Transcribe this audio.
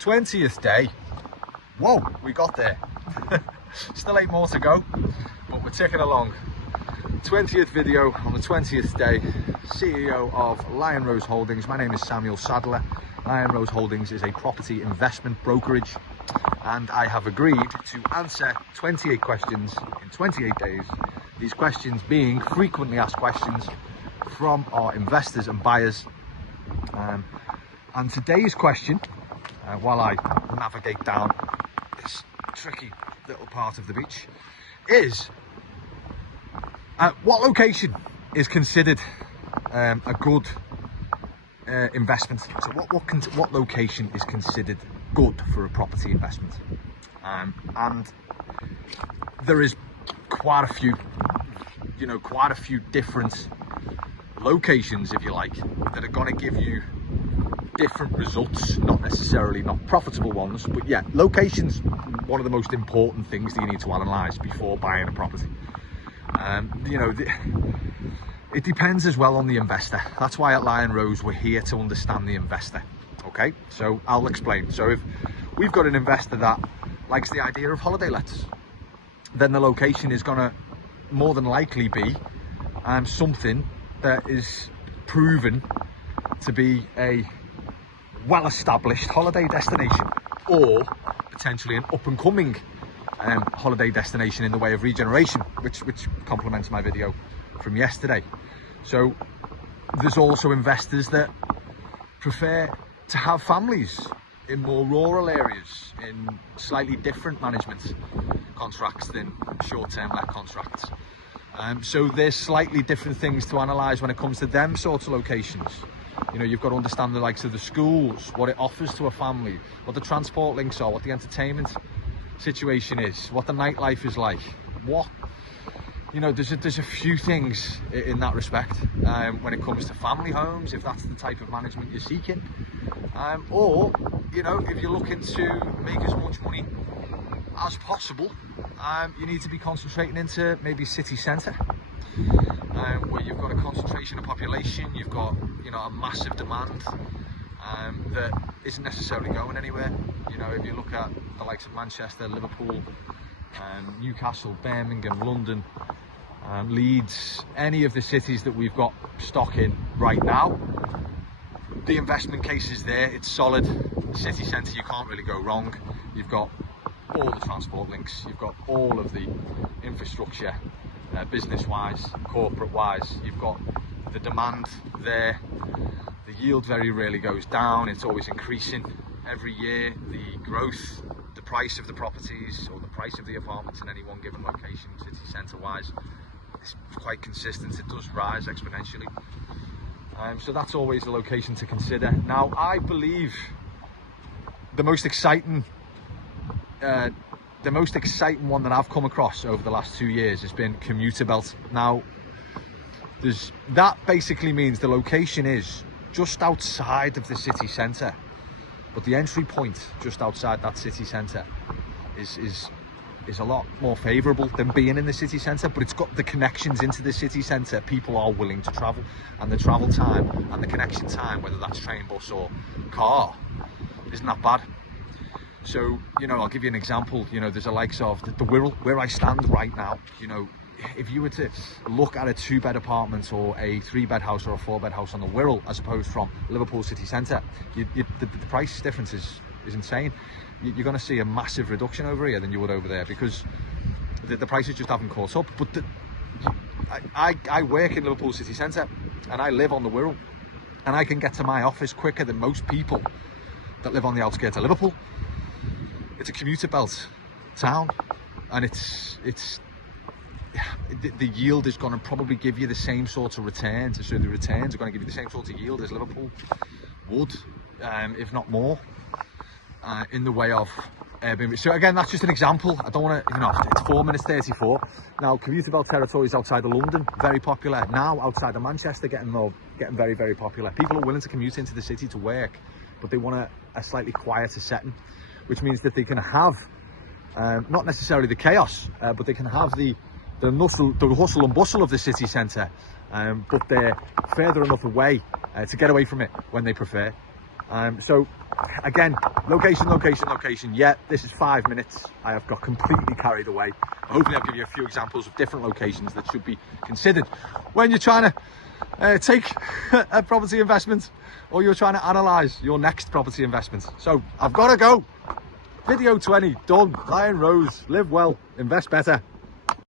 20th day. Whoa, we got there. Still 8 more to go, but we're ticking along. 20th video on the 20th day. CEO of Lion Rose Holdings. My name is Samuel Sadler. Lion Rose Holdings is a property investment brokerage, and I have agreed to answer 28 questions in 28 days. These questions being frequently asked questions from our investors and buyers. And today's question, while I navigate down this tricky little part of the beach, is what location is considered a good investment? So what location is considered good for a property investment? And there is quite a few, quite a few different locations, if you like, that are going to give you different results, not necessarily not profitable ones, but yeah, location's one of the most important things that you need to analyze before buying a property. It depends as well on the investor. That's why at Lion Rose we're here to understand the investor. Okay, so I'll explain. So if we've got an investor that likes the idea of holiday lets, then the location is going to more than likely be something that is proven to be a well-established holiday destination, or potentially an up-and-coming holiday destination in the way of regeneration, which complements my video from yesterday. So there's also investors that prefer to have families in more rural areas, in slightly different management contracts than short-term let contracts. So there's slightly different things to analyse when it comes to them sorts of locations. You've got to understand the likes of the schools, what it offers to a family, what the transport links are, what the entertainment situation is, what the nightlife is like. There's a few things in that respect when it comes to family homes, if that's the type of management you're seeking, or if you're looking to make as much money as possible, you need to be concentrating into maybe city centre, where you've got a concentration of population, you've got a massive demand that isn't necessarily going anywhere. If you look at the likes of Manchester, Liverpool, Newcastle, Birmingham, London, Leeds, any of the cities that we've got stock in right now, the investment case is there, it's solid. City centre, you can't really go wrong. You've got all the transport links, you've got all of the infrastructure, business-wise, corporate-wise, you've got the demand there. The yield very rarely goes down, it's always increasing every year. The growth, the price of the properties or the price of the apartments in any one given location, city centre-wise, is quite consistent. It does rise exponentially. So that's always a location to consider. Now, I believe the most exciting one that I've come across over the last 2 years has been commuter belt. Now, that basically means the location is just outside of the city centre, but the entry point just outside that city centre is a lot more favourable than being in the city centre, but it's got the connections into the city centre. People are willing to travel, and the travel time and the connection time, whether that's train, bus or car, isn't that bad. So, I'll give you an example. There's the likes of the Wirral, where I stand right now. If you were to look at a 2-bed apartment or a 3-bed house or a 4-bed house on the Wirral, as opposed from Liverpool city centre, the price difference is insane. You're going to see a massive reduction over here than you would over there, because the prices just haven't caught up. But I work in Liverpool city centre and I live on the Wirral, and I can get to my office quicker than most people that live on the outskirts of Liverpool. It's a commuter belt town, and the yield is going to probably give you the same sort of returns. So the returns are going to give you the same sort of yield as Liverpool would, if not more, in the way of Airbnb. So again, that's just an example. I don't want to, it's 4 minutes 34. Now, commuter belt territories outside of London, very popular. Now, outside of Manchester, getting very, very popular. People are willing to commute into the city to work, but they want a slightly quieter setting, which means that they can have, not necessarily the chaos, but they can have the hustle and bustle of the city centre, but they're further enough away to get away from it when they prefer. So again, location. Yeah, this is 5 minutes. I have got completely carried away. Hopefully I'll give you a few examples of different locations that should be considered when you're trying to take a property investment, or you're trying to analyze your next property investment. So I've got to go. Video 20 done. Lion Rose, live well, invest better.